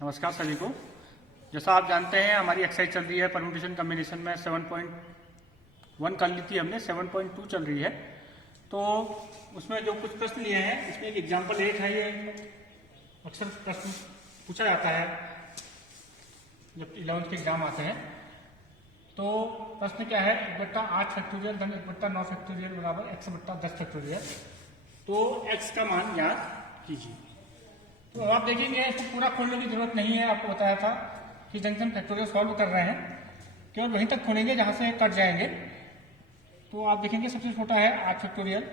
नमस्कार सभी को। जैसा आप जानते हैं हमारी एक्सरसाइज चल रही है परम्यूटेशन कॉम्बिनेशन में 7.1 कर ली थी हमने, 7.2 चल रही है। तो उसमें जो कुछ प्रश्न लिए हैं इसमें एक एग्जाम्पल 8 है। ये अक्सर प्रश्न पूछा जाता है जब 11th के एग्जाम आते हैं। तो प्रश्न क्या है, 1/8 फैक्टोरियल धन 1/9 फैक्टोरियल बराबर x बट्टा 10 फैक्टोरियल। तो x का मान ज्ञात कीजिए। तो आप देखेंगे इसको पूरा खोलने की जरूरत नहीं है। आपको बताया था कि जंक्शन फैक्टोरियल सॉल्व कर रहे हैं, केवल वहीं तक खोलेंगे जहां से कट जाएंगे। तो आप देखेंगे सबसे छोटा है 8 फैक्टोरियल।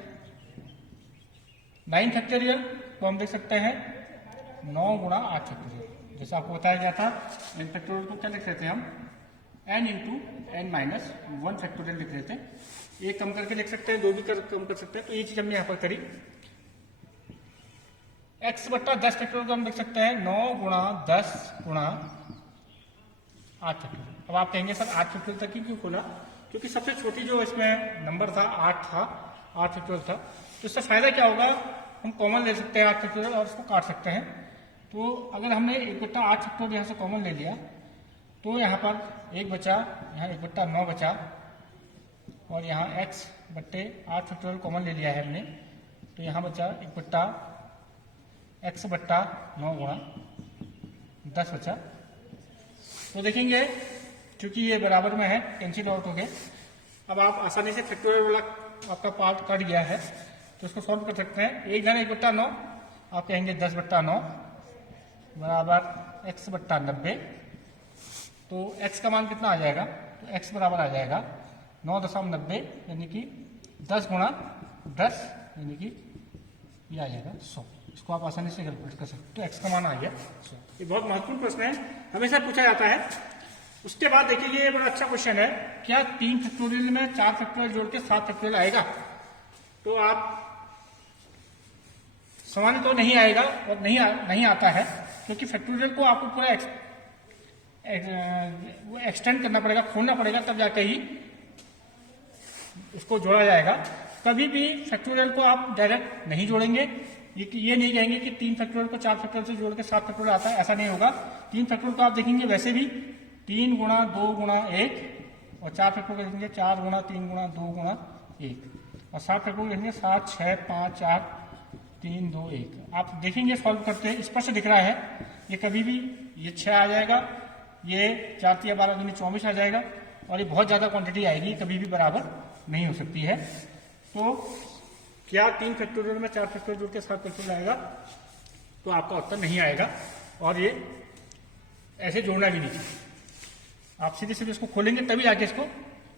9 फैक्टोरियल तो हम देख सकते हैं 9 गुणा 8 फैक्टोरियल। जैसा आपको बताया गया था n फैक्टोरियल को क्या लिख रहे थे हम, n into n minus 1 factorial लिख रहे थे। एक कम करके लिख सकते हैं, दो भी कम कर सकते हैं। तो ये चीज हमने यहाँ पर करी। x बट्टा 10 फैक्टोरियल को हम लिख सकते हैं 9 गुणा 10 गुणा 8 फैक्टोरियल। अब आप कहेंगे सर 8 फैक्टोरियल तक ही क्यों खोला? क्योंकि सबसे छोटी जो इसमें नंबर था 8 था, 8 फैक्टोरियल था। तो इससे फायदा क्या होगा, हम कॉमन ले सकते हैं 8 फैक्टोरियल और इसको काट सकते हैं। तो अगर हमने 1/8 फैक्टोरियल यहाँ से कॉमन ले लिया तो यहाँ पर 1 बचा, यहाँ 1/9 बचा और यहाँ x बट्टे 8 फैक्टोरियल कॉमन ले लिया है हमने। तो यहाँ बचा 1/x बट्टा 9 गुणा 10 बचा। तो देखेंगे क्योंकि ये बराबर में है, कैंसिल आउट हो गए। अब आप आसानी से फैक्टोरियल वाला आपका पार्ट कट गया है तो इसको सॉल्व कर सकते हैं। 1 धन 1/9 आप कहेंगे 10/9 बराबर x बट्टा 90। तो x का मान कितना आ जाएगा, तो x बराबर आ जाएगा 9.90 यानी कि 10 गुणा 10 यानी कि ये आ जाएगा 100। इसको आप आसानी से कैलकुलेट कर सकते हो। तो x का मान आ गया 100। ये बहुत महत्वपूर्ण प्रश्न है, हमेशा पूछा जाता है। उसके बाद देखिए ये बड़ा अच्छा क्वेश्चन है, क्या 3 फैक्टोरियल में 4 फैक्टोरियल जोड़ के 7 फैक्टोरियल आएगा? तो आप सामान्य तो नहीं आएगा और नहीं आता है, क्योंकि फैक्टोरियल को आपको पूरा एक्सटेंड करना पड़ेगा, खोलना पड़ेगा, तब जाके ही उसको जोड़ा जाएगा। कभी भी फैक्टोरियल को आप डायरेक्ट नहीं जोड़ेंगे। ये नहीं कहेंगे कि 3 फैक्टोरियल को 4 फैक्टोरियल से जोड़ के 7 फैक्टोरियल आता है, ऐसा नहीं होगा। 3 फैक्टोरियल को आप देखेंगे वैसे भी 3 गुणा 2 गुणा 1 और 4 फैक्टोरियल देखेंगे 4 गुणा 3 गुणा 2 गुणा 1 और 7 फैक्टोरियल देखेंगे 7 6 5 4 3 2 1। आप देखेंगे सॉल्व करते हैं स्पष्ट दिख रहा है। ये कभी भी ये 6 आ जाएगा, ये 4 3 12 दूनी 24 आ जाएगा और ये बहुत ज्यादा क्वांटिटी आएगी, कभी भी बराबर नहीं हो सकती है। तो क्या 3 फैक्टोरियल में 4 फैक्टोरियल जोड़ के 7 फैक्टोरियल आएगा? तो आपका उत्तर नहीं आएगा और ये ऐसे जोड़ना भी नहीं चाहिए। आप सीधे सीधे इसको खोलेंगे तभी आके इसको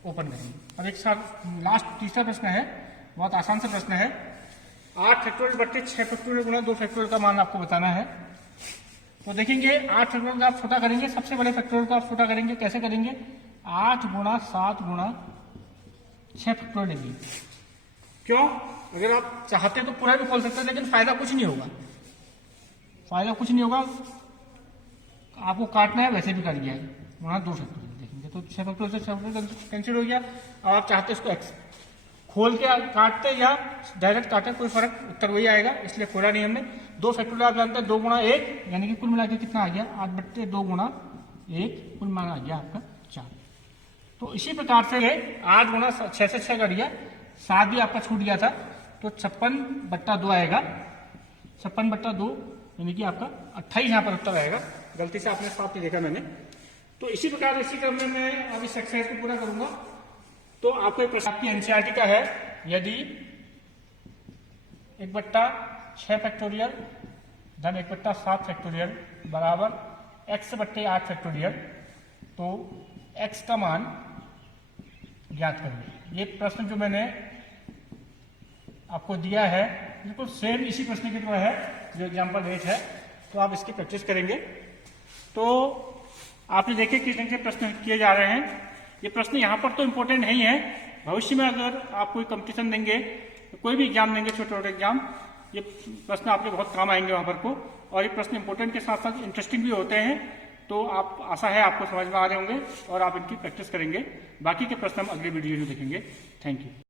ओपन करेंगे। अब एक साथ लास्ट तीसरा प्रश्न है, बहुत आसान सा प्रश्न है। 8 फैक्टोरियल बट्टे 6 फैक्टोरियल गुणा 2 फैक्टोरियल का मान आपको बताना है। तो देखेंगे 8 फैक्टोरियल का आप छोटा करेंगे, सबसे बड़े फैक्टोरियल का आप छोटा करेंगे। कैसे करेंगे? 8 गुणा 7 गुणा 6 फैक्टोरियल लेंगे। क्यों? अगर आप चाहते तो पूरा भी खोल सकते हैं, लेकिन फायदा कुछ नहीं होगा। फायदा कुछ नहीं होगा, आपको काटना है वैसे भी कट गया है। वहां 2 फैक्टोरियल देखेंगे तो 6 फैक्टोरियल से 6 फैक्टोरियल कैंसिल हो गया। अब आप चाहते इसको x खोल के काटते या डायरेक्ट काटे कोई फर्क, उत्तर वही आएगा, इसलिए खोला नहीं हमने। 2 फैक्टोरियल आप जानते हैं 2 गुणा 1 यानी कि कुल मिला के कितना आ गया 8 बट्टे 2 गुणा 1, कुल मान आ गया आपका 4। तो इसी प्रकार से 8 गुणा 6 से 6 कट गया, 7 भी आपका छूट गया था तो 56/2 आएगा। 56/2 यानी कि आपका 28 यहाँ पर उत्तर आएगा। गलती से आपने 7 देखा मैंने। तो इसी प्रकार इसी क्रम में मैं अब इस एक्सरसाइज को पूरा करूंगा। तो आपको एक प्रश्न आपकी एनसीईआरटी का है, यदि 1/6 फैक्टोरियल धन 1/7 फैक्टोरियल बराबर x बट्टे 8 फैक्टोरियल, तो x का मान ज्ञात करिए। ये प्रश्न जो मैंने आपको दिया है बिल्कुल सेम इसी प्रश्न की तरह है जो एग्जाम्पल 8 है। तो आप इसकी प्रैक्टिस करेंगे। तो आपने देखे किस ढंग से प्रश्न किए जा रहे हैं। ये प्रश्न यहाँ पर तो इम्पोर्टेंट नहीं है, भविष्य में अगर आप कोई कंपटीशन देंगे, कोई भी एग्जाम देंगे, छोटे छोटे एग्जाम, ये प्रश्न आपके बहुत काम आएंगे वहां पर को। और ये प्रश्न इंपॉर्टेंट के साथ साथ इंटरेस्टिंग भी होते हैं। तो आप आशा है आपको समझ में आ रहे होंगे और आप इनकी प्रैक्टिस करेंगे। बाकी के प्रश्न हम अगले वीडियो में देखेंगे। Thank you.